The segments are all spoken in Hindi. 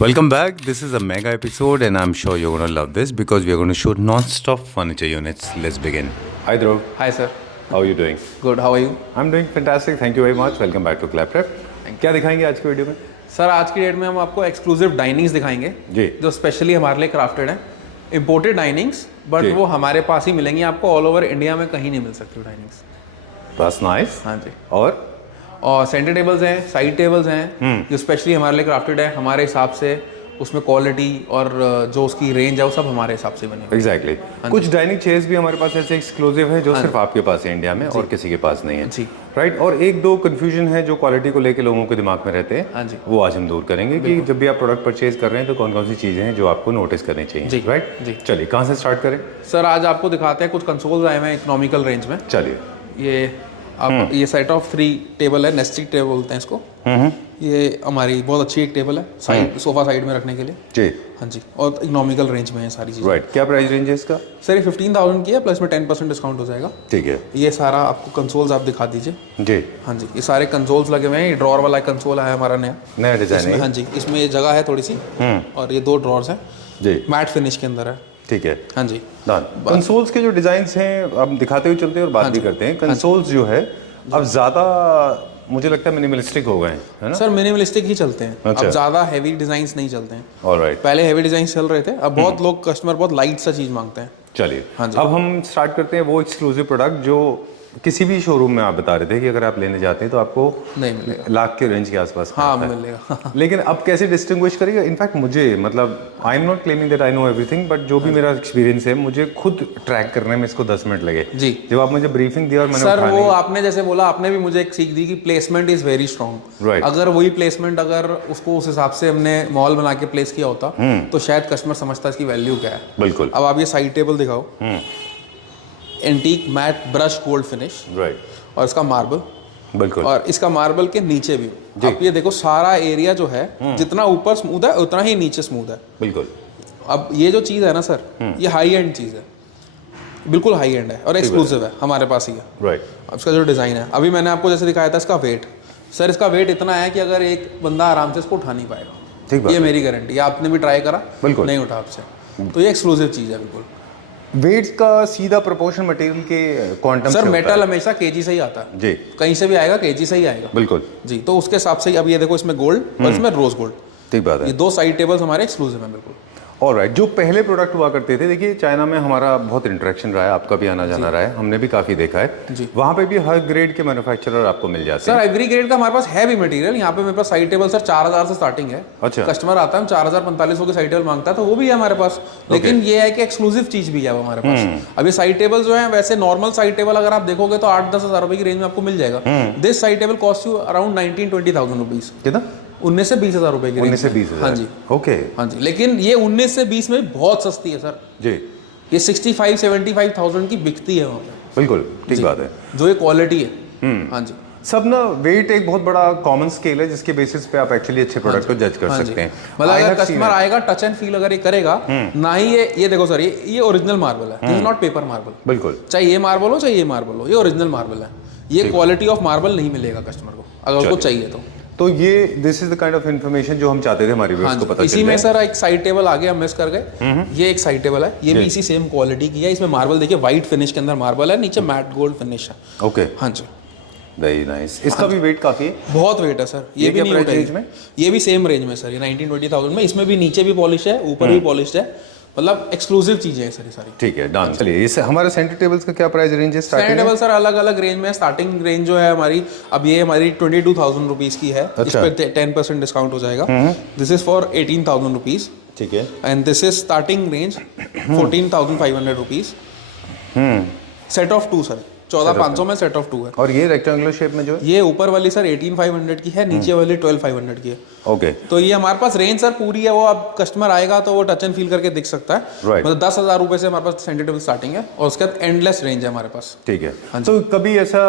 Welcome back. This is a mega episode, and I'm sure you're going to love this because we're going to shoot non-stop furniture units. Let's begin. Hi, Dhruv. Hi sir. How are you doing? Good. How are you? I'm doing fantastic. Thank you very much. Welcome back to Clap Rep. क्या दिखाएंगे आज की वीडियो में? सर आज की डेट में हम आपको एक्सक्लूसिव डाइनिंग्स दिखाएंगे जी। जो स्पेशली हमारे लिए क्राफ्टेड है। इम्पोर्टेड डाइनिंग्स बट जी। वो हमारे पास ही मिलेंगी आपको, ऑल ओवर इंडिया में कहीं नहीं मिल सकती डाइनिंग्स। That's nice. हाँ जी। और सेंटर टेबल्स हैं, साइड टेबल्स हैं जो स्पेशली हमारे लिए क्राफ्टेड है हमारे हिसाब से। उसमें क्वालिटी और जो उसकी रेंज है वो सब हमारे हिसाब से बने। एग्जैक्टली कुछ डाइनिंग चेयर्स भी हमारे पास ऐसे एक्सक्लूसिव है जो सिर्फ आपके पास है इंडिया में और किसी के पास नहीं है जी। राइट। और एक दो कंफ्यूजन है जो क्वालिटी को लेके लोगों के दिमाग में रहते हैं। हाँ जी। वो आज हम दूर करेंगे कि जब भी आप प्रोडक्ट परचेज कर रहे हैं तो कौन कौन सी चीजें हैं जो आपको नोटिस करनी चाहिए। जी। राइट जी। चलिए कहाँ से स्टार्ट करें? सर आज आपको दिखाते हैं कुछ कंसोल्स आए हुए हैं इकोनॉमिकल रेंज में। चलिए। ये आप ये सेट ऑफ 3 टेबल है, नेस्टिक टेबल बोलते हैं इसको। ये हमारी बहुत अच्छी एक टेबल है साइड सोफा साइड में रखने के लिए। जी। हाँ जी। और इकोनॉमिकल रेंज में है सारी चीज़ें। राइट क्या प्राइस रेंज है इसका? सर ये 15,000 की है, प्लस में 10% डिस्काउंट हो जाएगा। ठीक है। ये सारा आपको कंसोल्स आप दिखा दीजिए। जी। हाँ जी, ये सारे कंसोल्स लगे हुए हैं। ये ड्रॉर वाला कंसोल है हमारा नया डिजाइन इसमें। है। हाँ जी, इसमें ये जगह है थोड़ी सी और ये 2 ड्रॉर्स हैं जी। मैट फिनिश के अंदर है। ठीक है। हाँ जी। कंसोल्स के जो डिजाइन्स हैं अब दिखाते हुए चलते हैं और बात भी करते हैं। कंसोल्स जो है अब ज्यादा मुझे लगता है मिनिमलिस्टिक हो गए हैं, है ना? सर मिनिमलिस्टिक ही चलते हैं। अच्छा। अब ज्यादा हैवी डिजाइन्स नहीं चलते हैं। ऑलराइट। पहले हैवी डिजाइन चल रहे थे, अब बहुत लोग कस्टमर बहुत लाइट सा चीज मांगते हैं। चलिए। हाँ जी। अब हम स्टार्ट करते हैं वो एक्सक्लूसिव प्रोडक्ट जो किसी भी शोरूम में आप बता रहे थे कि अगर आप लेने जाते हैं तो आपको नहीं मिलेगा, लाख के रेंज के आसपास हाँ मिलता है। मिलेगा। लेकिन अब कैसे डिस्टिंग्विश करेगा? इनफैक्ट मुझे मतलब I am not claiming that I know everything, but जो भी मेरा एक्सपीरियंस है मुझे खुद ट्रैक करने में इसको 10 मिनट लगे। जी। जब आप मुझे ब्रीफिंग दी और मैंने सर वो आपने जैसे बोला, आपने भी मुझे एक सीख दी कि placement is very strong. Right. अगर वही प्लेसमेंट अगर उसको उस हिसाब से हमने मॉल बना के प्लेस किया होता तो शायद कस्टमर समझता इसकी वैल्यू क्या है। बिल्कुल। अब आप ये साइड टेबल दिखाओ, antique matt brush gold finish right. और इसका मार्बल। बिल्कुल। और इसका मार्बल के नीचे भी आप ये देखो, सारा एरिया जो है जितना ऊपर स्मूथ है उतना ही नीचे स्मूथ है। बिल्कुल। अब ये जो चीज़ है ना सर, ये हाई एंड चीज़ है, बिल्कुल हाई एंड है और एक्सक्लूसिव है, हमारे पास ही है। राइट। अब इसका जो डिज़ाइन है, अभी मैंने आपको जैसे दिखाया था इसका वेट। सर इसका वेट इतना है कि अगर एक बंदा आराम से इसको उठा नहीं पाएगा। ठीक बात ये मेरी गारंटी है, आपने भी ट्राई करा, बिल्कुल नहीं उठा आपसे। तो ये एक्सक्लूसिव चीज़ है बिल्कुल। वेट्स का सीधा प्रोपोर्शन मटेरियल के क्वांटम सर मेटल हमेशा केजी से ही आता है जी। कहीं से भी आएगा केजी से ही आएगा। बिल्कुल जी। तो उसके हिसाब से ही अब ये देखो, इसमें गोल्ड और इसमें रोज गोल्ड। ठीक बात है। ये 2 साइड टेबल्स हमारे एक्सक्लूसिव हैं बिल्कुल। ऑलराइट। जो पहले प्रोडक्ट हुआ करते थे, देखिए चाइना में हमारा बहुत इंटरेक्शन रहा है, आपका भी आना जाना रहा है, हमने भी काफ़ी देखा है। जी। वहाँ पे भी हर ग्रेड के मैन्युफैक्चरर आपको मिल जाते हैं। सर एवरी ग्रेड का हमारे पास है भी मटेरियल। यहाँ पे मेरे पास साइड टेबल सर 4,000 से स्टार्टिंग है। अच्छा। कस्टमर आता है 4,000-4500 की साइड टेबल मांगता है तो वो भी है हमारे पास। लेकिन ये है कि एक्सक्लूसिव चीज भी है वो हमारे पास। अभी साइड टेबल जो है, वैसे नॉर्मल साइड टेबल अगर आप देखोगे तो 8-10 हज़ार रुपए की रेंज में आपको मिल जाएगा। This side table cost you around 19-20,000 rupees. कितना? 19 से 20 हज़ार रुपए की 19 से 20 हाँ जी। ओके। हाँ जी। लेकिन ये 19 से 20 में बहुत सस्ती है सर। जी। ये 65-75,000 की बिकती है वहाँ पे। बिल्कुल ठीक बात है। जो ये क्वालिटी है। हाँ जी। सब ना वेट एक बहुत बड़ा कॉमन स्केल है जिसके बेसिस पे आप एक्चुअली अच्छे प्रोडक्ट को जज कर सकते हैं। मतलब अगर कस्टमर आएगा, टच एंड फील अगर ये करेगा ना ही ये देखो सर, ये ओरिजिनल मार्बल है, this is not paper marble. बिल्कुल। चाहे ये मार्बल हो चाहे ये मार्बल हो, ये ओरिजिनल मार्बल है। ये क्वालिटी ऑफ मार्बल नहीं मिलेगा कस्टमर को अगर उसको चाहिए तो ये this is the kind of information जो हम चाहते थे हमारी व्यूअर्स को पता चले। इसी में सर एक साइड टेबल आगे हम मिस कर गए। ये एक साइड टेबल है, ये भी इसी सेम क्वालिटी की है। इसमें मार्बल देखिए व्हाइट फिनिश के अंदर मार्बल है, नीचे मैट गोल्ड फिनिश है। ओके। हाँ जी। Very nice. इसका भी वेट काफी है, बहुत वेट है सर। ये भी नहीं उठेगी। ये भी सेम रेंज में सर, ये 19-20,000 में। इसमें भी नीचे भी पॉलिश है, ऊपर भी पॉलिश है, मतलब एक्सक्लूसिव चीजें हैं सर ये सारी। ठीक है डन। चलिए इस हमारे सेंटर टेबल्स का क्या प्राइस रेंज है? सेंटर टेबल सर अलग अलग रेंज में है। स्टार्टिंग रेंज जो है हमारी, अब ये हमारी 22,000 रुपीज की है। इस पे 10% डिस्काउंट हो जाएगा। This is for 18,000 rupees. ठीक है। And this is starting range 14,500 rupees. Set of 2 sir, 14,500 में सेट ऑफ 2 है। और ये रेक्टेंगुलर शेप में जो है, ये ऊपर वाली सर 18,500 की है, नीचे वाली 12,500 की है। ओके। तो ये हमारे पास रेंज सर पूरी है। वो अब कस्टमर आएगा तो वो टच एंड फील करके देख सकता है। Right. मतलब 10,000 रुपए से हमारे पास सेंटर टेबल स्टार्टिंग है और उसके बाद एंडलेस रेंज है हमारे पास। ठीक है। तो कभी ऐसा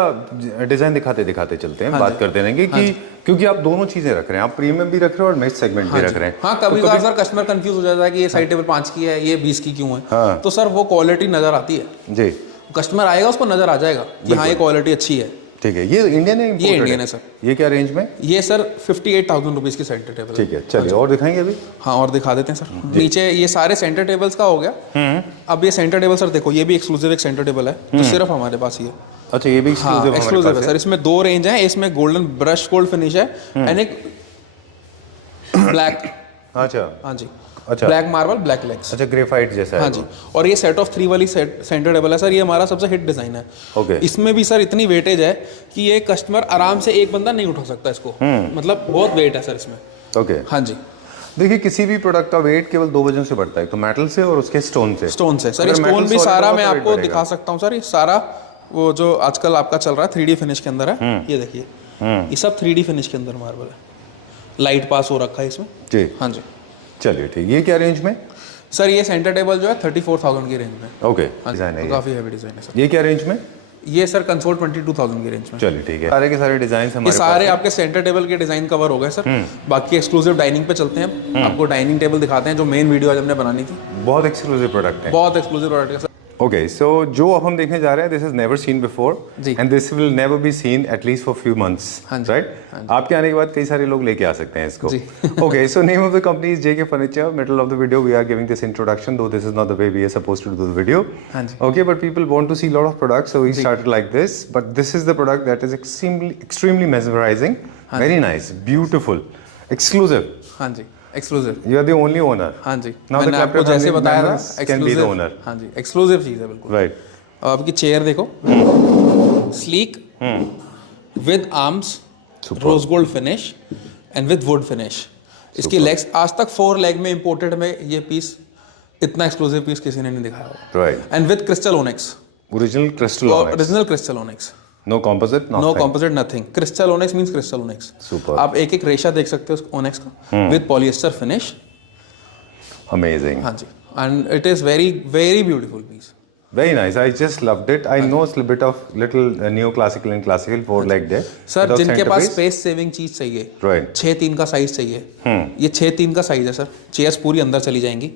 डिजाइन दिखाते दिखाते चलते हैं, बात करते रहेंगे कि क्योंकि आप दोनों चीजें रख रहे हैं, आप प्रीमियम भी रख रहे हैं और मिड सेगमेंट भी रख रहे हैं। हाँ, कभी कभार सर कस्टमर कंफ्यूज हो जाता है कि ये साइड टेबल 5 की है, ये 20 की क्यों है। तो सर वो क्वालिटी नजर आती है जी। कस्टमर आएगा उसको नजर आ जाएगा कि हाँ ये क्वालिटी अच्छी है। ठीक है, ये इंडियन है ये इंडियन है सर। ये क्या रेंज में? ये सर 58,000 रुपीज़ की सेंटर टेबल। ठीक है, चलिए और दिखाएंगे अभी। हाँ और दिखा देते हैं सर। नीचे ये सारे सेंटर टेबल्स का हो गया। अब ये सेंटर टेबल सर देखो, ये भी एक्सक्लूसिव एक सेंटर टेबल है जो सिर्फ हमारे पास ही है। अच्छा, ये भी एक्सक्लूसिव एक्सक्लूसिव है सर। इसमें 2 रेंज है, इसमें गोल्डन ब्रश गोल्ड फिनिश है एंड एक ब्लैक। अच्छा हाँ जी, अच्छा, ब्लैक मार्बल ब्लैक लेग्स। अच्छा ग्रेफाइट जैसा है। हाँ जी, और ये सेट ऑफ 3 वाली सेंटर टेबल है सर, ये हमारा सबसे हिट डिजाइन है। ओके, इसमें भी सर इतनी वेटेज है कि ये कस्टमर आराम से एक बंदा नहीं उठा सकता इसको, मतलब बहुत वेट है सर इसमें। ओके, हाँ जी, देखिए किसी भी प्रोडक्ट का वेट केवल 2 वजह से बढ़ता है, तो मेटल से और उसके स्टोन से। स्टोन से सर। स्टोन भी सारा मैं आपको दिखा सकता हूँ सर। ये सारा वो जो आजकल आपका चल रहा है 3D फिनिश के अंदर है, ये देखिए ये सब 3D फिनिश के अंदर मार्बल है, लाइट पास हो रखा है इसमें जी। हाँ जी, चलिए ठीक, ये क्या रेंज में? सर ये सेंटर टेबल जो है 34,000 की रेंज में। ओके, डिजाइन है, काफी हैवी डिजाइन है सर। ये क्या रेंज में? ये सर कंसोल 22,000 की रेंज में। चलिए ठीक है, सारे के सारे डिजाइन ये सारे आपके सेंटर टेबल के डिजाइन कवर हो गए सर। बाकी एक्सक्लूसिव डाइनिंग पे चलते हैं, आपको डाइनिंग टेबल दिखाते हैं जो मेन वीडियो आज हमने बनानी थी। बहुत एक्सक्लूसिव प्रोडक्ट है। बहुत एक्सक्लूसिव प्रोडक्ट है सर। ओके, सो जो अब हम देखने जा रहे हैं, this is never seen before and this will never be seen at least for few months, right? आपके आने के बाद कई सारे लोग लेके आ सकते हैं इसको। Okay, so name of the company is JK furniture. Middle of the video we are giving this introduction, though this is not the way we are supposed to do the video. Okay, but people want to see lot of products, so we started like this, but this is the product that is extremely mesmerizing, very nice, beautiful, exclusive. हाँ जी, exclusive. You are the only owner. हाँ जी, Now the मैंने आपको captive जैसे family बताया था members can be the owner. हाँ जी, एक्सक्लूसिव चीज़ है बिल्कुल। Right. अब आपकी चेयर देखो, sleek with arms, rose gold finish and with wood finish. इसकी लेग्स आज तक 4 लेग में इंपोर्टेड में ये पीस, इतना एक्सक्लूसिव पीस किसी ने नहीं दिखाया होगा। Right. And with crystal onyx, Original crystal onyx. Original crystal onyx. No composite, no composite nothing. Crystal onyx means crystal onyx. Superb. आप एक एक रेशा देख सकते हो ओनिक्स का विद पॉलिएस्टर फिनिश। Amazing. हाँ जी, and it is very very beautiful piece. Very nice. I just loved it. I know it's a bit of little neoclassical and classical 4-leg there. Sir Without जिनके पास centerpiece. स्पेस सेविंग चीज चाहिए, Right. 6-3 का साइज चाहिए, ये 6-3 का साइज है सर। चेयर्स पूरी अंदर चली जाएंगी,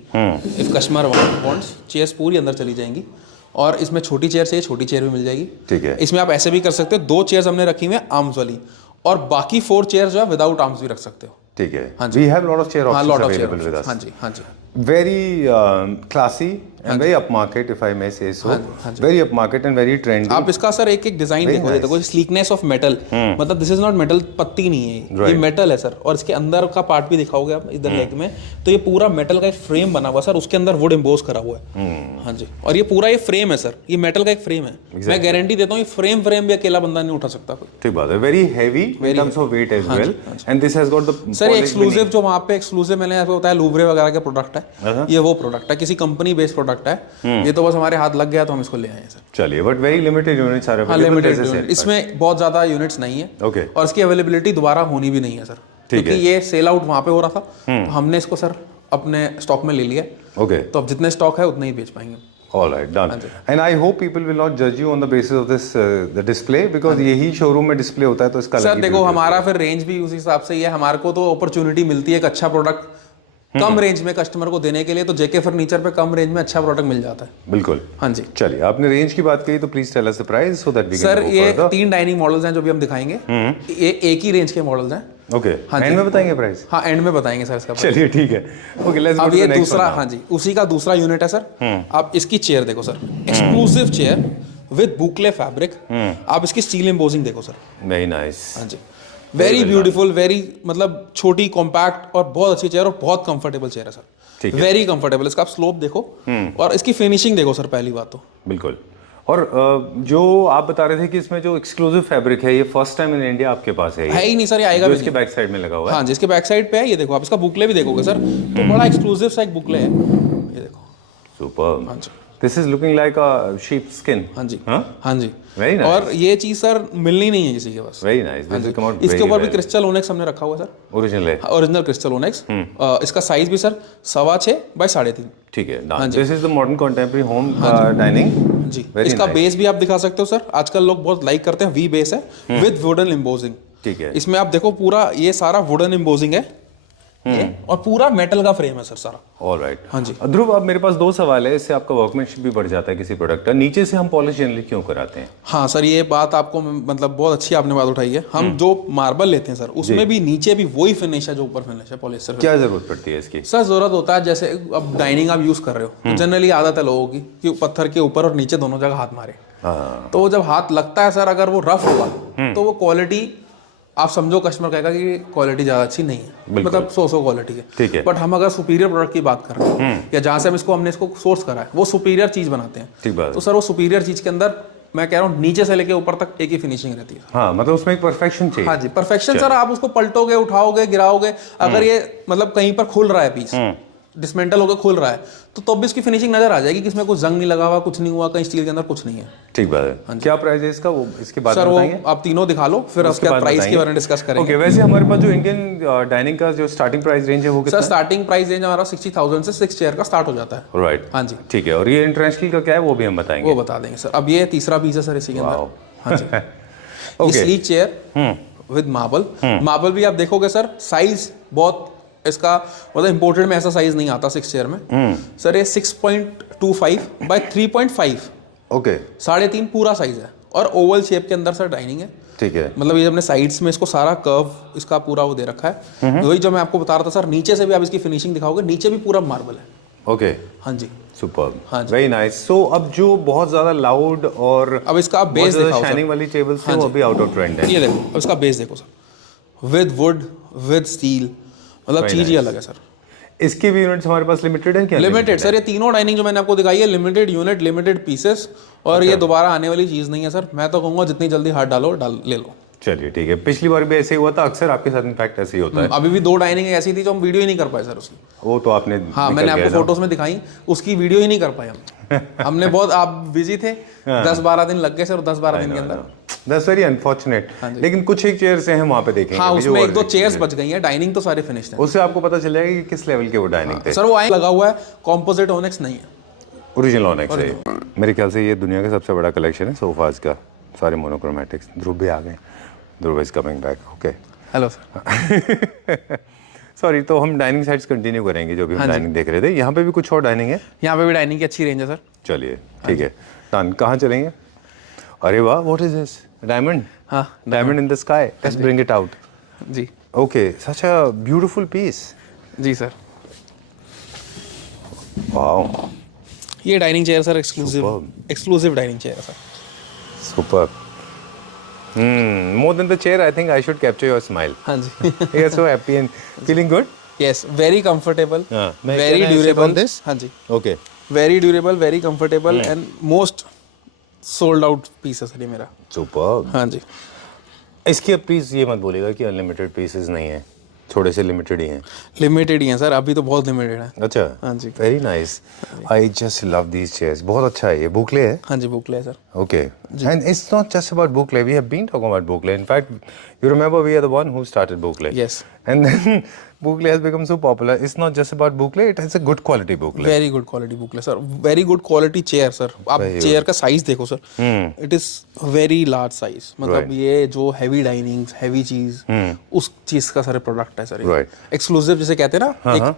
इफ कस्टमर वांट्स चेयर्स पूरी अंदर चली जाएंगी। और इसमें छोटी चेयर चाहिए, छोटी चेयर भी मिल जाएगी। ठीक है। इसमें आप ऐसे भी कर सकते हो, 2 चेयर्स हमने रखी हुई है आर्म्स वाली, और बाकी 4 चेयर जो है विदाउट आर्म्स भी रख सकते हो। ठीक है। हाँ जी। We have lot of chair हाँ, options lot of available with chair. us. हाँ जी, हाँ जी। Very classy and very upmarket, if I may say so. Very upmarket and very trendy. आप इसका सर एक एक डिजाइन देखो, ये देखो स्लीकनेस ऑफ मेटल, मतलब दिस इज नॉट मेटल, पत्ती नहीं है ये मेटल है सर। और इसके अंदर का पार्ट भी दिखाओगे आप इधर लेग में, तो ये पूरा मेटल का एक फ्रेम बना हुआ सर, उसके अंदर वुड एम्बोस करा हुआ है। हाँ जी, और ये पूरा ये फ्रेम है सर, ये मेटल का एक फ्रेम है। मैं गारंटी देता हूँ ये फ्रेम भी अकेला बंदा नहीं उठा सकता कोई। ठीक बात है। Very heavy in terms of weight as well. And this has got the sir exclusive जो वहाँ पे एक्सक्लूसिव मैंने आपको बताया लूवरे वगैरह के प्रोडक्ट है, ये वो प्रोडक्ट है, किसी कंपनी बेस्ड प्रोडक्ट है। ये तो बस हमारे हाथ लग गया तो हम इसको ले आए हैं सर। चलिए, but very limited units are हाँ, अवेलेबल। लिमिटेड, इसमें बहुत ज़्यादा यूनिट्स नहीं है। ओके। और इसकी अवेलेबिलिटी दोबारा होनी भी नहीं है सर, क्योंकि ये सेल आउट वहाँ पे हो रहा था, तो हमने इसको सर अपने स्टॉक में ले लिया। ओके, तो अब जितने स्टॉक है उतने ही बेच पाएंगे। All right, done. And I hope people will not judge you on the basis of this the display, because यही शोरूम में डिस्प्ले होता है तो इसका सर देखो हमारा फिर रेंज भी उस हिसाब से ही है। हमारे को तो अपॉर्चुनिटी मिलती है एक अच्छा प्रोडक्ट कम रेंज में कस्टमर को देने के लिए, तो जेके फर्नीचर पे कम रेंज में अच्छा प्रोडक्ट मिल जाता है। बिल्कुल। हाँ जी। चलिए, आपने रेंज की बात कही तो please tell us the price so that we can sir go ये फर्दर। 3 डाइनिंग मॉडल्स हैं जो भी हम दिखाएंगे, ये एक ही रेंज के मॉडल्स हैं। ओके, एंड में बताएंगे प्राइस? हाँ, एंड में बताएंगे सर इसका। चलिए ठीक है। ओके, लेट्स गो अब टू द ये नेक्स्ट दूसरा, हाँ जी, उसी का दूसरा यूनिट है सर। आप इसकी चेयर देखो sir, exclusive chair with boucle fabric. आप इसकी स्टील एम्बोजिंग देखो सर। Very nice. हाँ जी, वेरी ब्यूटीफुल, वेरी मतलब छोटी कॉम्पैक्ट और बहुत अच्छी चेयर और बहुत कंफर्टेबल चेयर है सर। Very comfortable. इसका आप स्लोप देखो और इसकी फिनिशिंग देखो सर। पहली बात तो बिल्कुल। और जो आप बता रहे थे कि इसमें जो एक्सक्लूसिव फैब्रिक है, ये फर्स्ट टाइम इन इंडिया आपके पास है ही नहीं सर, ये आएगा भी इसके बैक साइड में लगा हुआ है। हाँ, जिसके बैक साइड पे है, ये देखो आप इसका बुकले भी देखोगे सर, तो बड़ा एक्सक्लूसिव सा एक बुकले है, ये देखो। सुपर। हाँ जी, this is looking like a sheep skin. हाँ जी, हाँ हाँ जी। Very nice. और ये चीज सर मिलनी नहीं है किसी के पास। Very nice. This will come out. इसके ऊपर भी क्रिस्टल ओनेक्स हमने रखा हुआ है सर। ओरिजिनल है। Original crystal onyx. इसका साइज भी सर 6.25 बाय 3.5। ठीक है। This is the modern contemporary home dining. जी, इसका बेस भी आप दिखा सकते हो सर। आजकल लोग बहुत लाइक करते हैं, वी बेस है विद वुडन एम्बोजिंग। ठीक है। इसमें आप देखो पूरा ये सारा वुडन एम्बोजिंग है, ये, और पूरा मेटल का फ्रेम है सर सारा। ऑलराइट, हाँ जी। ध्रुव अब मेरे पास 2 सवाल है, इससे आपका वर्कमैनशिप भी बढ़ जाता है किसी प्रोडक्ट का। नीचे से हम पॉलिश जनरली क्यों कराते हैं? हाँ सर, ये बात आपको मतलब बहुत अच्छी आपने बात उठाई है। हम जो मार्बल लेते हैं सर, उसमें भी नीचे भी वही फिनिश है जो ऊपर फिनिश है पॉलिस्टर। क्या जरूरत पड़ती है इसकी? सर जरूरत होता है, जैसे अब डाइनिंग आप यूज कर रहे हो तो जनरली आदत है लोगों की कि पत्थर के ऊपर और नीचे दोनों जगह हाथ मारे। तो जब हाथ लगता है सर, अगर वो रफ होगा तो वो क्वालिटी, आप समझो कस्टमर कहेगा कि क्वालिटी ज़्यादा अच्छी नहीं है, मतलब सो क्वालिटी है। ठीक है। बट हम अगर सुपीरियर प्रोडक्ट की बात कर रहे हैं या जहाँ से हमने इसको सोर्स करा है वो सुपीरियर चीज़ बनाते हैं, ठीक बात। तो सर वो सुपीरियर चीज़ के अंदर मैं कह रहा हूँ नीचे से लेके ऊपर तक एक ही फिनिशिंग रहती है। हाँ, मतलब उसमें एक परफेक्शन चाहिए। हाँ जी, परफेक्शन सर। आप उसको पलटोगे, उठाओगे, गिराओगे, अगर ये मतलब कहीं पर खुल रहा है पीस, डिसमेंटल होकर खुल रहा है, तो भी इसकी फिनिशिंग नजर आ जाएगी कि इसमें कुछ जंग नहीं लगा हुआ, कुछ नहीं हुआ, कहीं स्टील के अंदर कुछ नहीं है। ठीक बात है। क्या प्राइस है इसका, वो इसके बाद सर बताएंगे? वो आप तीनों दिखा लो, फिर उसके बाद प्राइस के बारे में डिस्कस करेंगे। ओके, वैसे हमारे पास जो इंडियन डाइनिंग का जो स्टार्टिंग प्राइस रेंज है वो कितना है? सर स्टार्टिंग प्राइस रेंज हमारा 60,000 से 6 चेयर का स्टार्ट हो जाता है। राइट, हाँ जी, ठीक है। और ये इंटरनेशनल का क्या है वो भी हम बताएंगे। वो बता देंगे सर। अब ये तीसरा पीस है सर इसी के अंदर। हाँ जी, ओके। ये sleek chair with marble. Marble भी आप देखोगे सर, साइज बहुत इसका मतलब इंपोर्टेड में ऐसा साइज नहीं आता 6 चेयर में। सर ये 6.25 बाय 3.5, ओके, 3.5 पूरा साइज है, और ओवल शेप के अंदर सर डाइनिंग है। ठीक है। मतलब ये अपने साइड्स में इसको सारा कर्व इसका पूरा वो दे रखा है। वही जो मैं आपको बता रहा था सर, नीचे से भी आप इसकी फिनिशिंग दिखाओगे, नीचे भी पूरा मार्बल है। ओके, हाँ जी, सुपर्ब, हाँ जी, वेरी नाइस। सो अब जो बहुत ज्यादा लाउड और अब इसका आप बेस दिखाओ, शाइनिंग वाली टेबल्स हैं, वो अभी आउट ऑफ ट्रेंड है। ये देखो, अब इसका बेस देखो sir, with would with steel, मतलब चीज ही अलग है सर। इसके भी यूनिट्स हमारे पास लिमिटेड है क्या? लिमिटेड सर, ये तीनों डाइनिंग जो मैंने आपको दिखाई है लिमिटेड यूनिट, लिमिटेड पीसेस, और ये दोबारा आने वाली चीज नहीं है सर। मैं तो कहूँगा जितनी जल्दी हाथ डालो ले लो। चलिए ठीक है, पिछली बार भी ऐसे ही हुआ था, अक्सर आपके साथ इनफैक्ट ऐसे ही होता है। अभी भी 2 डाइनिंग ऐसी थी जो हम वीडियो ही नहीं कर पाए सर उसकी। वो तो आपने, हाँ, मैंने आपको फोटोज में दिखाई, उसकी वीडियो ही नहीं कर पाए हम। हमने बहुत, आप बिजी थे, 10-12 दिन लग गए सर, 10-12 दिन के अंदर। That's very unfortunate. लेकिन कुछ एक चेयर्स हैं वहाँ पे देखेंगे। हाँ, उसमें 1-2 चेयर्स बच गई हैं, डाइनिंग तो सारे फिनिश्ड हैं। उससे आपको पता चल जाएगा कि किस लेवल के वो डाइनिंग थे। सर वो लगा हुआ है, कॉम्पोजिट ओनेक्स नहीं है, ओरिजिनल ओनेक्स है। मेरे ख्याल से ये दुनिया का सबसे बड़ा कलेक्शन है सोफाज का, सारे मोनोक्रोमैटिक्स। ध्रुव भी आ गए, Dhruv is coming back. Okay, hello sir. Sorry, तो हम डाइनिंग साइड्स कंटिन्यू करेंगे जो भी हम डाइनिंग देख रहे थे। यहाँ पे भी कुछ और डाइनिंग है? यहाँ पे भी डाइनिंग की अच्छी रेंज है सर। चलिए ठीक है, डन। कहाँ चलेंगे? अरे वाह, व्हाट इज दिस? डायमंड? हाँ, diamond in the sky. Let's bring it out. जी, okay, such a beautiful piece. जी सर। वाओ, ये dining chair sir exclusive dining chair है sir. Super. More than the chair, I think I should capture your smile. हाँ जी। You're so happy and feeling good? Yes, very comfortable, हाँ, very durable. हाँ जी, Okay. very durable, very comfortable and most sold out piece है सर ये मेरा। Superb. हाँ जी। इसकी अब प्लीज ये मत बोलिएगा कि अनलिमिटेड पीसेस नहीं है, थोड़े से लिमिटेड ही हैं। लिमिटेड ही हैं सर, अभी तो बहुत लिमिटेड है। अच्छा, हाँ जी। Very nice. I just love these chairs. बहुत अच्छा है ये। बुकले है? हाँ जी, बुकले है sir. Okay. And it's not just about Boucle. We have been talking about Boucle. In fact, you remember we are the one who started Boucle. Yes. And then Boucle has become so popular. It's not just about Boucle. It has a good quality Boucle. Very good quality boucle sir, very good quality chair sir. आप चेयर का साइज देखो sir, it is very large size. मतलब ये जो हैवी डाइनिंग, हैवी चीज, उस चीज का सर प्रोडक्ट है सर। Right. एक्सक्लूसिव जिसे कहते हैं ना। एक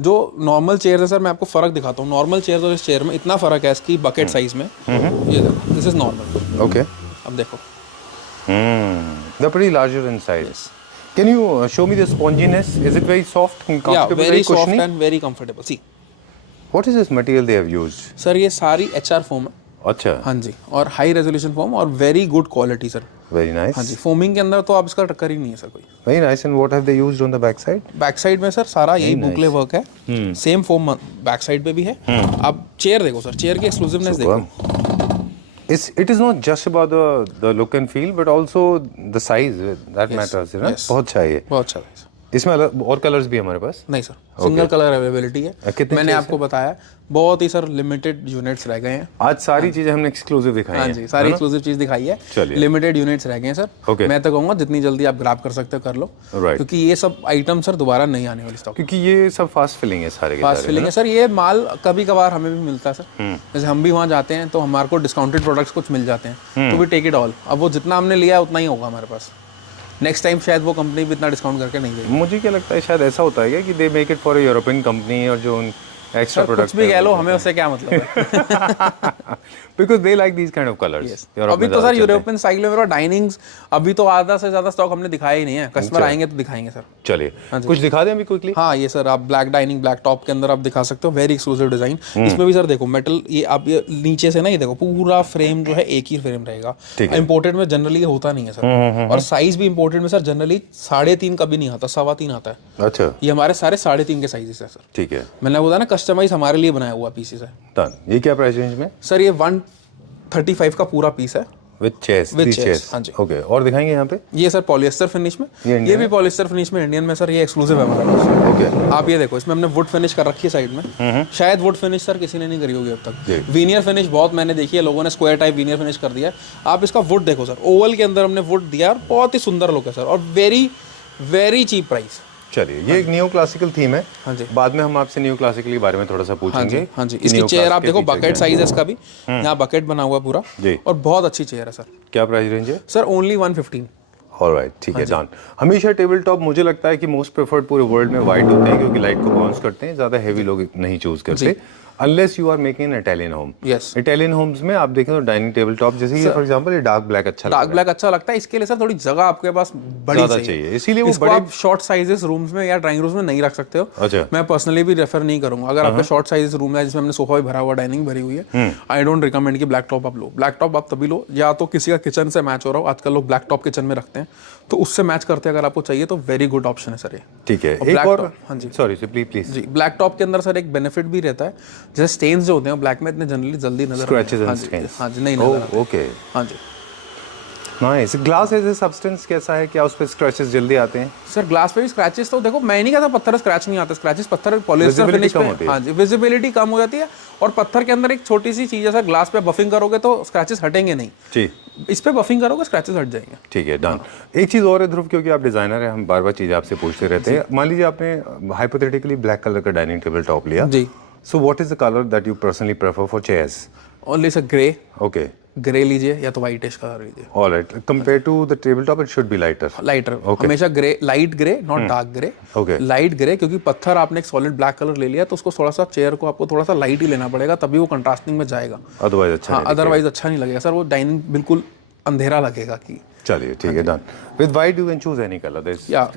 जो नॉर्मल चेयर है सर, मैं आपको फर्क दिखाता हूँ। नॉर्मल चेयर और इस चेयर में इतना फर्क है इसकी बकेट साइज में। ये देखो, दिस इज नॉर्मल। Okay. अब देखो, They're pretty larger in size. Can you show me the sponginess? Is it very soft and comfortable? Very soft cushiony? And very comfortable. See, What is this material they have used? Sir ये सारी HR फोम है। अच्छा, हाँ जी, और हाई रेजोल्यूशन फोम और very good quality sir. very nice. हाँ जी, फोमिंग के अंदर तो आप इसका टक्कर ही नहीं है सर कोई। Very nice. And what have they used on the back side? Back side में सर सारा यही बुकले वर्क है। सेम फोम बैक साइड पे भी है। आप चेयर देखो सर, चेयर की एक्सक्लूसिवनेस देखो। It is not just about the look and feel, but also the size that matters. You know? yes. बहुत अच्छा है ये। बहुत अच्छा है। इसमें और कलर्स भी हमारे पास? नहीं सर, सिंगल कलर अवेलेबिलिटी है। कितने मैंने आपको बताया, बहुत ही सर लिमिटेड यूनिट्स रह गए हैं। आज सारी चीजें हमने एक्सक्लूसिव दिखाई हाँ हैं। जी, सारी एक्सक्लूसिव चीज दिखाई है। चलिए। लिमिटेड यूनिट्स रह गए हैं सर। Okay. मैं तो कहूँगा जितनी जल्दी आप ग्रैब कर सकते हो कर लो। Right. क्योंकि ये सब आइटम सर दोबारा नहीं आने वाली स्टॉक। क्योंकि ये सब फास्ट फिलिंग है सारे के फास्ट सारे, फिलिंग है सर। ये माल कभी कभार हमें भी मिलता है सर। जैसे हम भी वहाँ जाते हैं तो हमारे को डिस्काउंटेड प्रोडक्ट्स कुछ मिल जाते हैं, तो भी टेक इट ऑल। अब वो जितना हमने लिया है उतना ही होगा हमारे पास। नेक्स्ट टाइम शायद वो कंपनी भी इतना डिस्काउंट करके नहीं देगी। मुझे क्या लगता है शायद ऐसा होता है क्या कि they make it for a European company और जो एक्स्ट्रा प्रोडक्ट कुछ भी कह लो, हमें उससे क्या मतलब है। Because they like these kind of colours. अभी तो सर यूरोपियन स्टाइल में मेरा डाइनिंग्स अभी तो आधा से ज्यादा स्टॉक हमने दिखाया ही नहीं है, कस्टमर आएंगे तो दिखाएंगे सर। चलिए कुछ दिखा दें अभी क्विकली। हाँ ये सर आप ब्लैक डाइनिंग ब्लैक टॉप के अंदर आप दिखा सकते हो, वेरी एक्सक्लूसिव डिजाइन। इसमें भी सर देखो मेटल, ये आप ये नीचे से ना ये देखो पूरा फ्रेम जो है एक ही फ्रेम रहेगा। इंपोर्टेड में जनरली ये होता नहीं है सर, और साइज भी इंपोर्टेड में सर जनरली 3.5 कभी नहीं आता, 3.25 आता है। अच्छा, ये हमारे सारे 3.5 के साइजेस है सर। ठीक है, मैंने बोला ना कस्टमाइज हमारे लिए बनाया हुआ पीसेस है। डन। ये क्या प्राइस रेंज में सर? ये 135 का पूरा पीस है विद चेस। हाँ जी। ओके, और दिखाएंगे यहाँ पे। ये सर पॉलिएस्टर फिनिश में, ये भी पॉलिएस्टर फिनिश में इंडियन में सर, ये एक्सक्लूसिव है हमारे पास। ओके, आप ये देखो इसमें हमने वुड फिनिश कर रखी है साइड में, शायद वुड फिनिश सर किसी ने नहीं करी होगी अब तक। वीनियर फिनिश बहुत मैंने देखी है, लोगों ने स्क्वायर टाइप वीनियर फिनिश कर दिया है। आप इसका वुड देखो सर, ओवल के अंदर हमने वुड दिया और बहुत ही सुंदर लुक है सर, और वेरी वेरी चीप प्राइस। चलिए, ये एक न्यू क्लासिकल थीम है। हाँ जी। बाद में हम आपसे न्यू क्लासिकल के बारे में थोड़ा सा पूछेंगे। हाँ जी। इसकी चेयर आप देखो, बकेट साइज है इसका भी, यहाँ बकेट बना हुआ पूरा जी, और बहुत अच्छी चेयर है सर। क्या प्राइस रेंज है सर? ओनली 115। ऑलराइट, ठीक है, डन। हमेशा टेबल टॉप मुझे लगता है कि मोस्ट प्रेफर्ड पूरे वर्ल्ड में वाइट होते हैं, क्योंकि लाइट को बाउंस करते हैं, ज़्यादा हैवी लोग नहीं चूज करते unless you are making an Italian home. Yes, Italian homes में आप देखें तो डाइनिंग टेबल टॉप जैसे ये फॉर एग्जांपल ये डार्क ब्लैक अच्छा लगता है। डार्क ब्लैक अच्छा लगता है। इसके लिए सर थोड़ी जगह आपके पास बड़ी चाहिए, इसीलिए वो बड़े आप शॉर्ट साइजेस रूम्स में या ड्राइंग रूम्स में नहीं रख सकते हो। अच्छा, मैं पर्सनली भी रेफर नहीं करूंगा। अगर आपका शॉर्ट साइजेस रूम है जिसमें हमने सोफा भी भरा हुआ, डाइनिंग भरी हुई है, आई डोंट रिकमेंड कि ब्लैक टॉप आप लो। ब्लैक टॉप आप तभी लो या तो किसी का किचन से मैच हो रहा हो, आजकल लोग ब्लैक टॉप किचन में रखते हैं, तो उससे मैच करते हैं। अगर आपको चाहिए तो वेरी गुड ऑप्शन है सर ये। ठीक है, एक और हाँ जी, सॉरी प्लीज जी। ब्लैक टॉप के अंदर सर एक बेनिफिट भी रहता है, जैसे स्टेन्स जो होते हैं ब्लैक में इतने जनरली जल्दी नजर हाँ जी नहीं नजर। ओके, हाँ जी। Nice. Glass as a substance कैसा है, क्या उस पे स्क्रैचेस जल्दी आते हैं? सर ग्लास पे भी स्क्रैचेस तो देखो, मैं नहीं कहता पत्थर स्क्रैच नहीं आता, स्क्रैचेस पत्थर पॉलिएस्टर फिनिश में, हाँ जी, विजिबिलिटी कम हो जाती है। और पत्थर के अंदर एक छोटी सी चीज है सर, ग्लास पे बफिंग करोगे तो स्क्रैचेस हटेंगे नहीं जी, इस पे बफिंग करोगे स्क्रैचेस हट जाएंगे। ठीक है, डन। एक चीज और है ध्रुव, क्योंकि आप डिजाइनर है, हम बार बार चीजें आपसे पूछते रहते हैं। मान लीजिए आपने हाइपोथेटिकली ब्लैक कलर का डाइनिंग टेबल टॉप लिया जी, so what is the colour that you personally prefer for chairs? Only sir grey. Okay, grey लीजिए या तो व्हाइटिश कलर लीजिए। Alright, compare to the table top it should be lighter. हमेशा grey, light grey, not dark grey. Okay, light grey, क्योंकि पत्थर आपने एक सॉलिड ब्लैक कलर ले लिया तो उसको थोड़ा सा चेयर को आपको थोड़ा सा लाइट ही लेना पड़ेगा, तभी वो कंट्रास्टिंग में जाएगा, अदरवाइज अच्छा नहीं लगेगा सर। वो डाइनिंग बिल्कुल अंधेरा लगेगा कि। चलिए, ठीक है, done. With white you can choose any color.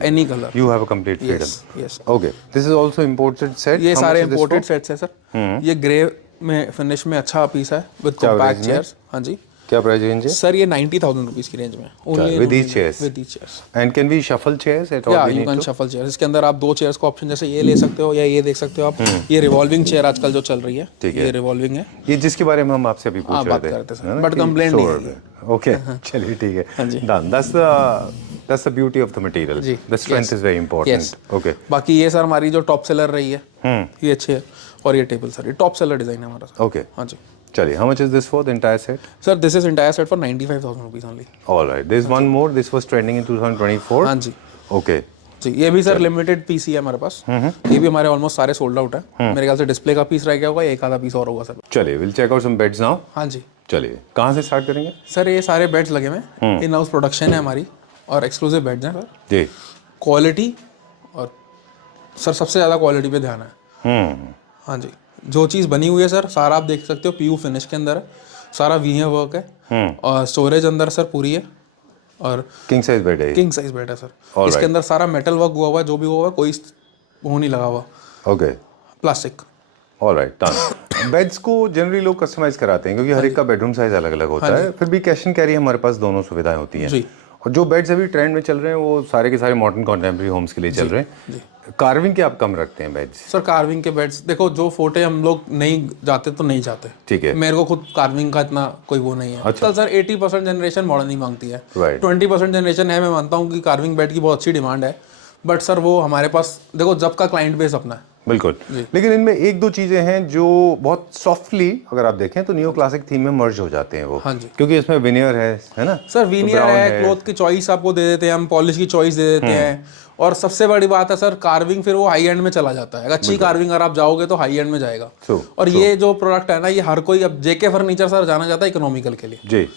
Any color. You have a complete freedom. Yes. Okay. This is also imported set. ये सारे imported sets है सर। ये ग्रे में फिनिश में अच्छा पीस है विद कॉम्पैक्ट चेयर्स। हाँ जी। क्या प्राइस रेंज है सर? ये 90,000 रुपीस की रेंज में। With these chairs. With these chairs. And can we shuffle chairs at all? Yeah, you can shuffle chairs. इसके अंदर आप 2 चेयर्स का ऑप्शन, जैसे ये ले सकते हो या ये देख सकते हो आप। ये रिवॉल्विंग चेयर आजकल जो चल रही है, ये रिवॉल्विंग है। ये जिसके बारे में हम आपसे अभी पूछ रहे थे, बट कंप्लेंट नहीं है। ओके, चलिए, ठीक है, done. That's the beauty of the material. The strength is very important. Okay. बाकी ये सर हमारी जो टॉप सेलर रही है, ये अच्छी है। और ये टेबल सर, ये टॉप सेलर डिजाइन है हमारा। ओके, हाँ जी। चलिए, how much is this for the entire set? Sir, this is entire set for 95,000 rupees only. All right. There's one more. This was trending in 2024. हाँ जी। Okay. जी, ये भी सर लिमिटेड पीस ही है हमारे पास। ये भी हमारे ऑलमोस्ट सारे सोल्ड आउट है। मेरे ख्याल से डिस्प्ले का पीस रह गया होगा, एक आधा पीस और होगा सर। चलिए, we'll check out some beds now. हाँ जी। चलिए, कहाँ से स्टार्ट करेंगे? सर ये सारे बेड्स लगे हुए, इन हाउस प्रोडक्शन है हमारी और एक्सक्लूसिव बेड्स हैं सर जी। क्वालिटी और सर सबसे ज़्यादा क्वालिटी पे ध्यान है। हाँ जी, जो चीज़ बनी हुई है सर, सारा आप देख सकते हो पीयू फिनिश के अंदर है, सारा वीए वर्क है, और स्टोरेज अंदर सर पूरी है, और किंग साइज बेड है। किंग साइज बेड है सर। इसके अंदर सारा मेटल वर्क हुआ हुआ है, जो भी हुआ है, कोई वो नहीं लगा हुआ। Okay, plastic. Alright, done. Beds को जनरली लोग कस्टमाइज कराते हैं, क्योंकि हर एक का बेडरूम साइज अलग अलग होता है। फिर भी कैश एंड कैरी हमारे पास दोनों सुविधाएं होती हैं। और जो बेड्स अभी ट्रेंड में चल रहे हैं वो सारे के सारे मॉडर्न कॉन्टेम्परेरी होम्स के लिए चल रहे हैं। कार्विंग के आप कम रखते हैं बेड्स? सर कार्विंग के बेड्स देखो, जो फोटे हम लोग नहीं जाते तो नहीं जाते। ठीक है, मेरे को खुद कार्विंग का इतना कोई वो नहीं है। अच्छा सर, 80% जनरेशन मॉडर्न ही मांगती है, 20% जनरेशन है। मैं मानता हूँ कि कार्विंग बेड की बहुत अच्छी डिमांड है, बट सर वो हमारे पास देखो जब का क्लाइंट बेस अपना है। बिल्कुल, लेकिन इनमें एक दो चीजें हैं जो बहुत सॉफ्टली अगर आप देखें तो नियो क्लासिक थीम में मर्ज हो जाते हैं वो। हाँ जी, क्योंकि इसमें विनियर है ना सर, विनियर है, क्लॉथ की चॉइस आपको दे देते हैं हम, पॉलिश की चॉइस दे देते हैं, और सबसे बड़ी बात है सर कार्विंग फिर वो हाई एंड में चला जाता है। अच्छी कार्विंग अगर आप जाओगे तो हाई एंड में जाएगा। और ये जो प्रोडक्ट है ना, ये हर कोई, अब जेके फर्नीचर सर जाना जाता है इकोनॉमिकल के लिए जी,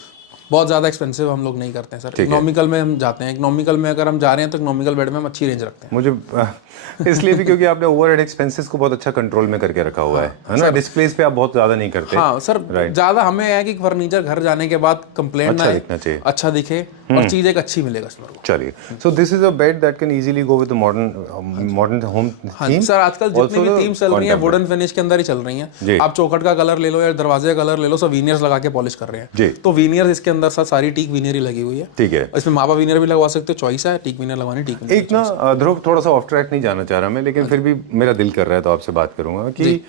बहुत ज़्यादा एक्सपेंसिव हम लोग नहीं करते हैं सर, इकोनॉमिकल में हम जाते हैं। इकोनॉमिकल में अगर हम जा रहे हैं तो इकोनॉमिकल बेड में हम अच्छी रेंज रखते हैं। मुझे इसलिए भी क्योंकि आपने ओवरहेड एक्सपेंसेस को बहुत अच्छा कंट्रोल में करके रखा हुआ है ना, डिस्प्लेस पे आप बहुत ज़्यादा नहीं करते। हाँ सर, ज़्यादा हमें है कि फर्नीचर घर जाने के बाद कंप्लेंट ना दिखना चाहिए, अच्छा दिखे और चीज़ एक अच्छी मिले कस्टमर को। चलिए, so this is a bed that can easily go with modern home theme. Sir आजकल जितनी भी थीम चल रही है वुडन फिनिश के अंदर ही चल रही हैं। आप चौखट का कलर ले लो या दरवाजे का कलर ले लो, सब वीनियर्स लगा के पॉलिश कर रहे हैं। तो वीनियर्स इसके अंदर सर सारी टीक वीनियर ही लगी हुई है। ठीक है, इसमें मापा वीनियर भी लगवा सकते हो, चॉइस है टीक वीनियर लगवानी। टीक एक ना ध्रुव, थोड़ा सा ऑफ ट्रैक नहीं जाना चाह रहा मैं, लेकिन फिर भी मेरा दिल कर रहा है तो आपसे बात करूंगा कि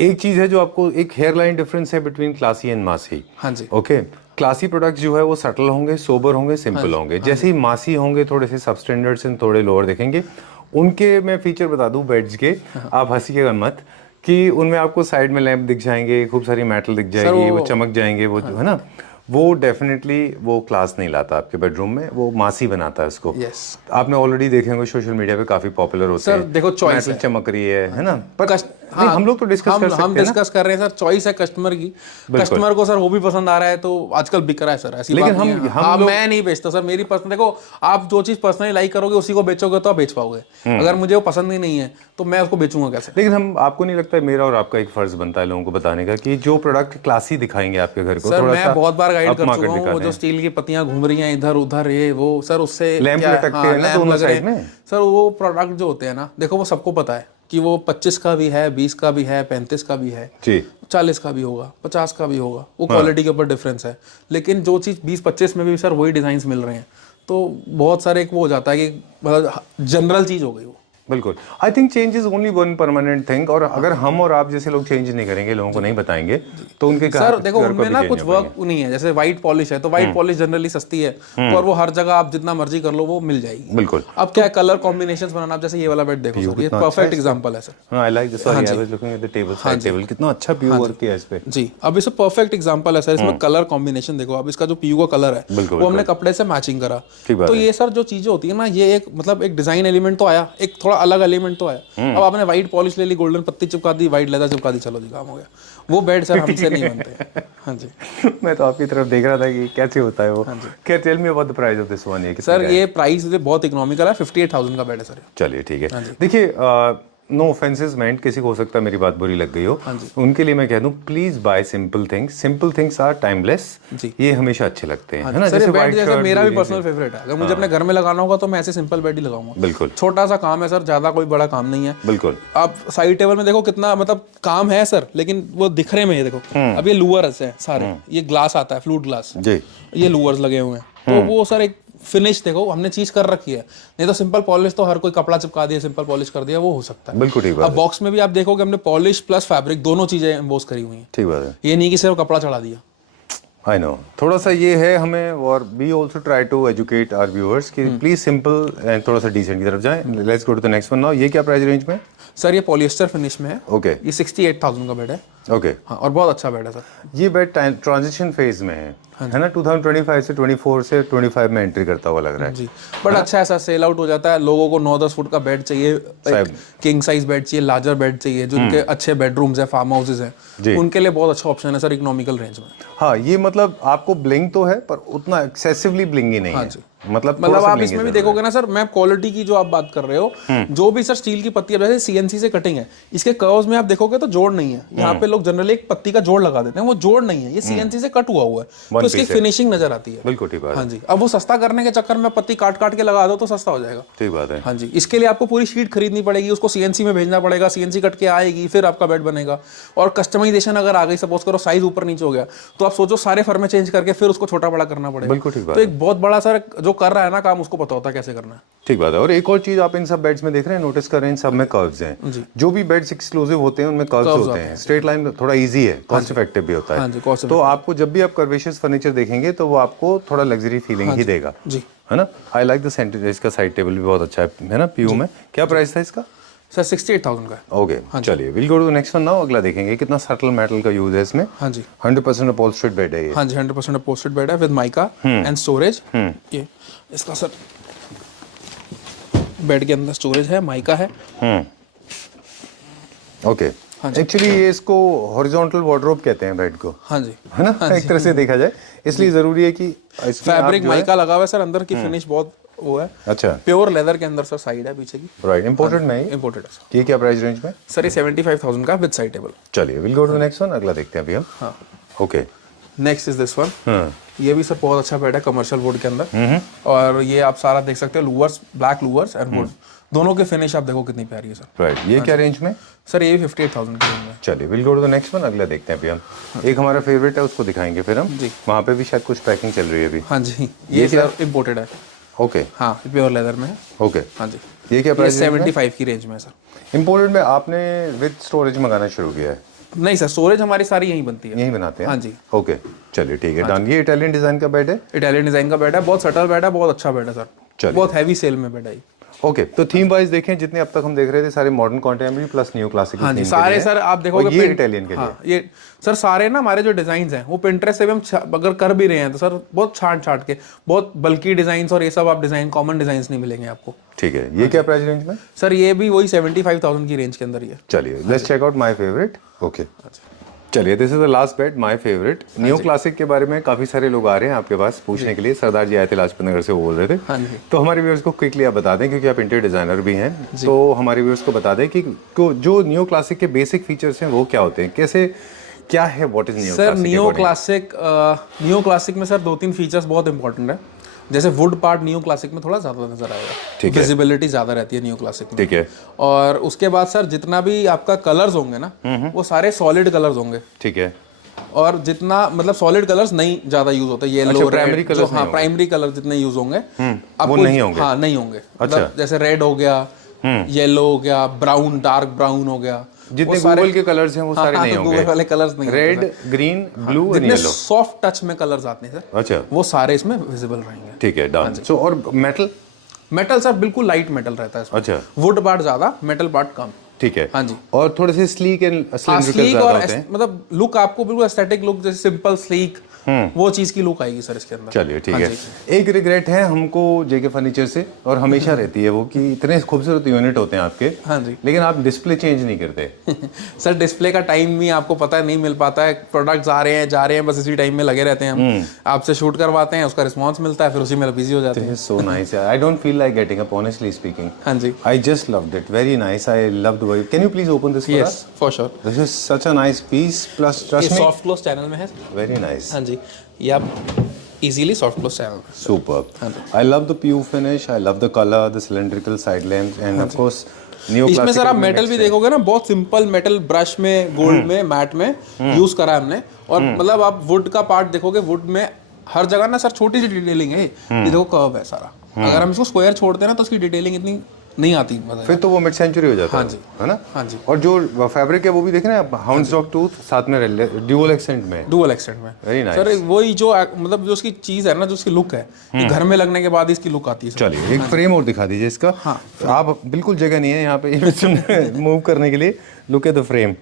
एक चीज है जो आपको, एक हेयर लाइन डिफरेंस है बिटवीन क्लासी एंड मासी। हाँ जी, ओके। क्लासी प्रोडक्ट्स जो है वो सटल होंगे, सोबर होंगे, सिंपल होंगे। जैसे ही मासी होंगे थोड़े से सबस्टैंडर्ड से थोड़े लोअर दिखेंगे। उनके मैं फीचर बता दूं बेड्स के, आप हंसीएगा मत, कि उनमें आपको साइड में लैंप दिख जाएंगे, खूब सारी मेटल दिख जाएगी, वो चमक जाएंगे, वो है ना, वो डेफिनेटली वो क्लास नहीं लाता आपके बेडरूम में, वो मासी बनाता है उसको। आपने ऑलरेडी देखे होंगे सोशल मीडिया पे काफी पॉपुलर होते हैं। सर देखो चॉइस चमक रही है ना, पर हाँ, हम लोग तो डिस्कस कर सकते हैं, हम डिस्कस कर रहे हैं सर, चॉइस है कस्टमर की। कस्टमर को सर वो भी पसंद आ रहा है तो आजकल बिक रहा है सर, ऐसी लेकिन बात नहीं है। मैं नहीं बेचता सर, मेरी पसंद, देखो आप जो चीज पर्सनली लाइक करोगे उसी को बेचोगे तो आप बेच पाओगे। अगर मुझे वो पसंद ही नहीं है तो मैं उसको बेचूंगा कैसे? लेकिन हम, आपको नहीं लगता है मेरा और आपका एक फर्ज बनता है लोगों को बताने का कि जो प्रोडक्ट क्लासी दिखाएंगे आपके घर को, सर मैं बहुत बार गाइड कर चुका हूँ, वो जो स्टील की पत्तियां घूम रही हैं इधर उधर, ये वो सर उससे लैंप लटकते हैं ना दोनों साइड में। सर वो प्रोडक्ट जो होते हैं ना, देखो वो सबको पता है कि वो 25 का भी है, 20 का भी है, 35 का भी है जी, 40 का भी होगा, 50 का भी होगा, वो क्वालिटी के ऊपर डिफरेंस है। लेकिन जो चीज़ 20-25 में भी सर वही डिजाइन मिल रहे हैं, तो बहुत सारे एक वो हो जाता है कि मतलब जनरल चीज़ हो गई वो। बिल्कुल, I think change is only one permanent thing, और अगर हम और आप जैसे लोग चेंज नहीं करेंगे, लोगों को नहीं बताएंगे, तो उनके सर देखो उनमें ना कुछ वर्क नहीं है। जैसे व्हाइट पॉलिश है तो व्हाइट पॉलिश जनरली सस्ती है, और वो हर जगह आप जितना मर्जी कर लो वो मिल जाएगी। बिल्कुल। अब क्या है, कलर कॉम्बिनेशंस बनाना, आप जैसे ये वाला बेड देखो सर, ये परफेक्ट एग्जांपल है sir. I like this, sorry I was looking at the table, side table कितना अच्छा पीयू वर्क किया है इस पे जी। अब इसे परफेक्ट एग्जांपल है सर, इसमें कलर कॉम्बिनेशन देखो, अब इसका जो पीयू का कलर है वो हमने कपड़े से मैचिंग करा। तो ये सर जो चीजें होती है ना, ये एक मतलब एक डिजाइन एलिमेंट तो आया, एक थोड़ा अलग एलिमेंट तो आया। अब आपने व्हाइट पॉलिश ले ली, गोल्डन पत्ती चिपका दी, व्हाइट लेदर चिपका दी, चलो जी काम हो गया। वो बेड सर हमसे नहीं बनते। हाँ जी, मैं तो आपकी तरफ देख रहा था कि कैसे होता है वो। क्या, tell me about the price of this one. ये सर ये प्राइस बहुत इकोनॉमिकल है, 58,000 का बेड है सर। चलिए ठीक है, देखिए नो ऑफेंसेस मेंट, किसी को हो सकता है मेरी बात बुरी लग गई हो, उनके लिए मैं कह दूं please buy simple things. Simple things are timeless, ये हमेशा अच्छे लगते हैं, है ना। जैसे बेड जैसे मेरा भी पर्सनल फेवरेट है, अगर मुझे अपने घर में लगाना होगा तो मैं ऐसे सिंपल बेड ही लगाऊंगा। बिल्कुल, छोटा सा काम है सर, ज्यादा कोई बड़ा काम नहीं है। बिल्कुल। आप साइड टेबल में देखो कितना मतलब काम है सर, लेकिन वो दिखने में, ये देखो अब ये लूअर्स है सारे, ये ग्लास आता है फ्लूट ग्लास, ये लूअर्स लगे हुए हैं, तो वो सर एक फिनिश देखो हमने चीज कर रखी है। नहीं तो सिंपल पॉलिश तो हर कोई कपड़ा चिपका दिया, सिंपल पॉलिश कर दिया, वो हो सकता है। बिल्कुल ठीक बात है। अब बॉक्स में भी आप देखोगे हमने पॉलिश प्लस फैब्रिक दोनों चीजें एम्बोस करी हुई हैं। ठीक बात है, ये नहीं कि सिर्फ कपड़ा चढ़ा दिया। आई नो, थोड़ा सा ये है हमें, और we also try to educate our viewers कि प्लीज सिंपल एंड थोड़ा सा डिसेंट की तरफ जाएं। Let's go to the next one now. ये क्या प्राइस रेंज में? सर ये पॉलिएस्टर फिनिश में है। ओके, ये 68,000 का बेड है। ओके, हाँ, और बहुत अच्छा बेड है सर। ये बेड ट्रांजिशन फेज में है ना, 2025 से 24 से 25 में एंट्री करता हुआ लग रहा है जी। बट अच्छा ऐसा सेल आउट हो जाता है, लोगों को 9-10 फुट का बेड चाहिए, किंग साइज बेड चाहिए, लार्जर बेड चाहिए, जिनके अच्छे बेडरूम्स है, फार्म हाउसेज हैं, उनके लिए बहुत अच्छा ऑप्शन है सर इकोनॉमिकल रेंज में। हाँ, ये मतलब आपको ब्लिंग तो है पर उतना एक्सेसिवली ब्लिंगी नहीं है। मतलब आप इसमें भी देखोगे ना सर, मैं क्वालिटी की जो आप बात कर रहे हो, जो भी सर स्टील की पत्ती, जैसे सीएनसी से कटिंग है, इसके कर्व्स में आप देखोगे तो जोड़ नहीं है। यहाँ पे लोग जनरली एक पत्ती का जोड़ लगा देते हैं, वो जोड़ नहीं है, ये सीएनसी से कट हुआ हुआ है, तो इसकी फिनिशिंग नजर आती है। बिल्कुल ठीक बात है। हाँ जी, अब वो सस्ता करने के चक्कर में पत्ती काट काट के लगा दो तो सस्ता हो जाएगा। ठीक बात है। हाँ जी, इसके लिए आपको पूरी शीट खरीदनी पड़ेगी, उसको सीएनसी में भेजना पड़ेगा, सीएनसी कट के आएगी, फिर आपका बेड बनेगा। और कस्टमाइजेशन अगर आ गई, सपोज करो साइज ऊपर नीचे हो गया, तो आप सोचो सारे फर्मे चेंज करके फिर उसको छोटा बड़ा करना पड़ेगा। बिल्कुल ठीक बात। तो एक बहुत बड़ा सर जो कर रहा है ना काम, उसको पता होता है कैसे करना है। ठीक बात है। और एक और चीज आप इन सब बेड्स में देख रहे हैं, नोटिस कर रहे हैं, इन सब में कर्व्स हैं। जो भी बेड्स एक्सक्लूसिव होते हैं उनमें कर्व्स होते हैं। स्ट्रेट लाइन थोड़ा इजी है, कॉस्ट इफेक्टिव भी होता है। तो आपको जब भी आप कर्वेशियस फर्नीचर देखेंगे तो वो आपको थोड़ा लग्जरी फीलिंग ही देगा, है ना। आई लाइक द सेंटर, इसका साइड टेबल भी बहुत अच्छा है ना पीयू में। क्या प्राइस था इसका? सर 68,000 का। ओके, चलिए will go to the next one now. अगला देखेंगे, कितना सटल मेटल का यूज है इसमें। हाँ जी, 100% अपहोल्स्टर्ड बेड है ये। हाँ जी, 100% अपहोल्स्टर्ड बेड है विद माइका एंड स्टोरेज। ये इसका सर बेड के अंदर स्टोरेज है, माइका है। ओके, एक्चुअली ये इसको हॉरिजॉन्टल वार्डरोब कहते हैं बेड को, हाँ जी, है ना, एक तरह से देखा जाए, इसलिए जरूरी है कि फैब्रिक माइका लगा हुआ है सर, अंदर की फिनिश बहुत वो है। अच्छा, प्योर लेदर के अंदर सर साइड है पीछे की। राइट, इंपोर्टेड में ही, इंपोर्टेड है सर। ये क्या प्राइस रेंज में? सर ये 75,000 का विद साइड टेबल। चलिए will go to next one, अगला देखते हैं अभी हम। हाँ, okay, next is this one. ये भी सर बहुत अच्छा बेड है कमर्शियल वुड के अंदर, और ये आप सारा देख सकते हो, louvres, black louvres and would दोनों के फिनिश आप देखो कितनी प्यारी है सर। राइट, ये क्या रेंज में? सर ये भी 58,000 की रेंज में। चलिए will go to the next one, अगला देखते हैं अभी हम। एक हमारा फेवरेट है, उसको दिखाएंगे फिर हम जी। वहाँ पे भी शायद कुछ पैकिंग चल रही है अभी। हाँ जी, ये सर इम्पोर्टेड है। ओके, हाँ, प्योर लेदर में है। ओके, हाँ जी, ये क्या प्राइस? 75 की रेंज में है सर। इंपोर्टेड में आपने विद स्टोरेज मंगाना शुरू किया है? नहीं सर, स्टोरेज हमारी सारी यहीं बनती है, यहीं बनाते हैं। हाँ जी, ओके, चलिए ठीक है, डन। ये इटालियन डिजाइन का बेड है? इटालियन डिजाइन का बेड है, बहुत सटल बेड है, बहुत अच्छा बेड है सर, बहुत हैवी सेल में बेड है। ओके, तो थीम वाइज देखें, जितने अब तक हम देख रहे थे सारे modern contemporary plus new classic. हाँ जी, सारे सर आप देखोगे ये इटालियन के लिए, ये सर सारे ना हमारे जो डिजाइन हैं वो पिंटरेस्ट से भी हम अगर कर भी रहे हैं तो सर बहुत छांट के, बहुत बल्कि डिजाइन और ये सब आप डिजाइन, कॉमन डिजाइन नहीं मिलेंगे आपको। ठीक है, ये क्या प्राइस रेंज में? सर ये भी वही 75,000 की रेंज के अंदर ही है। चलिए let's check out my favourite. Okay, चलिए this is the last bed, my favourite. New classic के बारे में काफी सारे लोग आ रहे हैं आपके पास पूछने के लिए। सरदार जी आए थे लाजपत नगर से, वो बोल रहे थे। हाँ जी। तो हमारे व्यूअर्स को क्विकली आप बता दें, क्योंकि आप इंटीरियर डिजाइनर भी हैं, तो हमारे व्यूअर्स को बता दें कि जो न्यू क्लासिक के बेसिक फीचर्स हैं वो क्या होते हैं, कैसे क्या है, what is new sir? New classic में सर 2-3 फीचर्स बहुत इंपॉर्टेंट है। जैसे वुड पार्ट न्यू क्लासिक में थोड़ा ज्यादा नजर आएगा, विजिबिलिटी ज्यादा रहती है न्यू क्लासिक में। ठीक है। और उसके बाद सर जितना भी आपका कलर्स होंगे ना, वो सारे सॉलिड कलर्स होंगे। ठीक है। और जितना मतलब सॉलिड कलर्स नहीं ज्यादा यूज होते, येलो, प्राइमरी कलर, हाँ प्राइमरी कलर जितने यूज होंगे वो नहीं होंगे। हाँ नहीं होंगे। मतलब जैसे रेड हो गया, येलो हो गया, ब्राउन, डार्क ब्राउन हो गया, जितने गूगल के कलर्स हैं वो सारे नहीं होंगे। गूगल वाले कलर्स नहीं, red, green, blue and yellow, soft touch में कलर्स आते हैं सर। अच्छा, वो सारे इसमें विजिबल रहेंगे। ठीक है, डन। सो और मेटल सर बिल्कुल लाइट मेटल रहता है इसमें। अच्छा, वुड पार्ट ज्यादा, मेटल पार्ट कम। ठीक है। हाँ जी। और थोड़े से स्लीक एंड सिलिंड्रिकल ज्यादा होते हैं, मतलब लुक आपको बिल्कुल एस्थेटिक लुक, जैसे सिंपल स्लीक, वो चीज की लुक आएगी सर इसके अंदर। चलिए ठीक है। एक रिग्रेट है हमको जेके फर्नीचर से, और हमेशा रहती है वो, कि इतने खूबसूरत यूनिट होते हैं आपके, हाँ जी, लेकिन आप डिस्प्ले चेंज नहीं करते। सर डिस्प्ले का टाइम भी आपको पता है नहीं मिल पाता है, प्रोडक्ट्स आ रहे हैं जा रहे हैं, बस इसी टाइम में लगे रहते हैं हम। आपसे शूट करवाते हैं, उसका रिस्पॉन्स मिलता है, फिर उसी में बिजी हो जाते हैं। So nice, I don't feel like getting up, honestly speaking. हाँ जी, I just loved it, very nice, I loved the way. Can you please open this? Yes for sure, this is such a nice piece, plus trust me, soft close channel में है। Very nice. हाँ जी, ये आप easily soft close channel. Superb, I love the PU finish, I love the colour, the cylindrical side lamps, end of course new classic. इसमें सर आप मेटल भी देखोगे ना, बहुत सिंपल मेटल ब्रश में, गोल्ड में, मैट में यूज करा है हमने। और मतलब आप वुड का पार्ट देखोगे, वुड में हर जगह ना सर छोटी सी डिटेलिंग है। ये देखो कर्व है सारा, अगर हम इसको स्क्वायर छोड़ते हैं ना तो उसकी डिटेलिंग इतनी नहीं आती, फिर तो वो मिड सेंचुरी हो जाता है। हाँ जी, है ना? हाँ जी। और जो फैब्रिक है वो भी देखे ना आप, हाउंसडॉग टूथ साथ में ड्यूअल एक्सेंट में, वेरी नाइस सर। वही जो मतलब जो उसकी चीज है ना, जो उसकी लुक है, घर में लगने के बाद इसकी लुक आती है। चलिए एक फ्रेम और दिखा दीजिए इसका। हाँ, आप बिल्कुल जगह नहीं है यहाँ पे मूव करने के लिए। Look at the frame.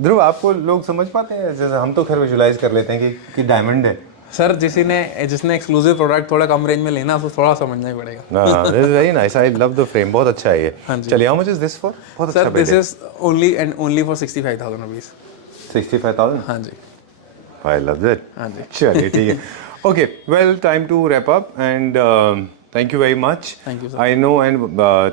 Dhruv, आपको लोग समझ पाते हैं? जैसे हम तो खैर विजुलाइज कर लेते हैं कि डायमंड है। सर जिसने एक्सक्लूसिव प्रोडक्ट थोड़ा कम रेंज में लेना, उसको थोड़ा समझना ही पड़ेगा। हां, this is very nice, I love the frame, बहुत अच्छा है ये। चलिए, how much is this for? बहुत अच्छा sir this is only and only for 65,000 rupees. 65,000? हाँ जी, आई लव दैट। हाँ जी, चलिए ठीक है। Okay, well time to wrap up, and thank you very much. Thank you sir. I know, and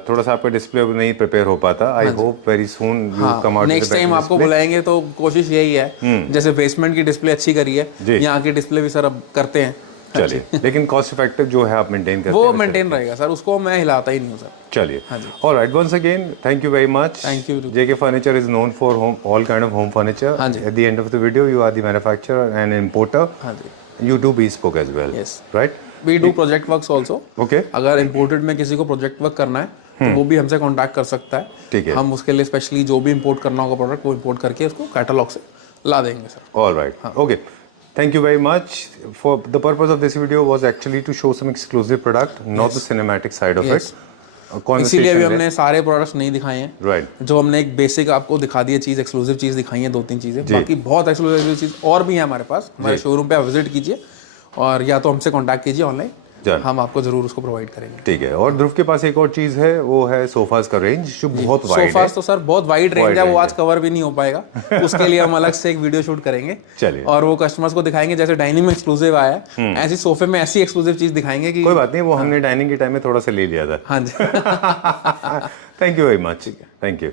थोड़ा सा आपका डिस्प्ले नहीं प्रिपेयर हो पाता। I hope very soon you come out. Next time आपको बुलाएंगे तो कोशिश यही है, जैसे बेसमेंट की डिस्प्ले अच्छी करी है, यहाँ की डिस्प्ले भी सर अब करते हैं। चलिए, लेकिन कॉस्ट इफेक्टिव जो है आप मेंटेन करते हैं, वो मेंटेन रहेगा सर, उसको मैं हिलाता ही नहीं हूँ सर। चलिए, alright, once again thank you very much. Thank you. JK Furniture is known for all kind of home furniture. At the end of the video, you are the manufacturer and importer. हाँ जी, you do bespoke as well. Yes, right? We do project works also. Okay. अगर इम्पोर्टेड में किसी को प्रोजेक्ट वर्क करना है तो वो भी हमसे कांटेक्ट कर सकता है। ठीक है, हम उसके लिए स्पेशली जो भी इंपोर्ट करना होगा प्रोडक्ट, वो इंपोर्ट करके उसको कैटलॉग से ला देंगे sir. All right, okay, thank you very much. For the purpose of this video was actually to show some exclusive product, not the cinematic side of it. इसीलिए अभी हमने सारे प्रोडक्ट्स नहीं दिखाए हैं। राइट, जो हमने एक बेसिक आपको दिखा दी है चीज़, एक्सक्लूसिव चीज़ दिखाई है, 2-3 चीज़ें, बाकी बहुत एक्सक्लूसिव चीज़ और भी है हमारे पास। हमारे शोरूम पे आप विजिट कीजिए, और या तो हमसे कांटेक्ट कीजिए ऑनलाइन, हम आपको जरूर उसको प्रोवाइड करेंगे। ठीक है। और ध्रुव के पास एक और चीज है, वो है सोफास का रेंज जो बहुत वाइड है। सोफास तो सर बहुत वाइड रेंज है, वो आज कवर भी नहीं हो पाएगा। उसके लिए हम अलग से एक वीडियो शूट करेंगे। चलिए। और वो कस्टमर्स को दिखाएंगे, जैसे डाइनिंग में एक्सक्लूसिव आया है, ऐसी सोफे में ऐसी एक्सक्लूसिव चीज दिखाएंगे कि कोई बात नहीं, वो हमने डाइनिंग के टाइम में थोड़ा सा ले लिया था। हाँ जी। Thank you very much. Thank you.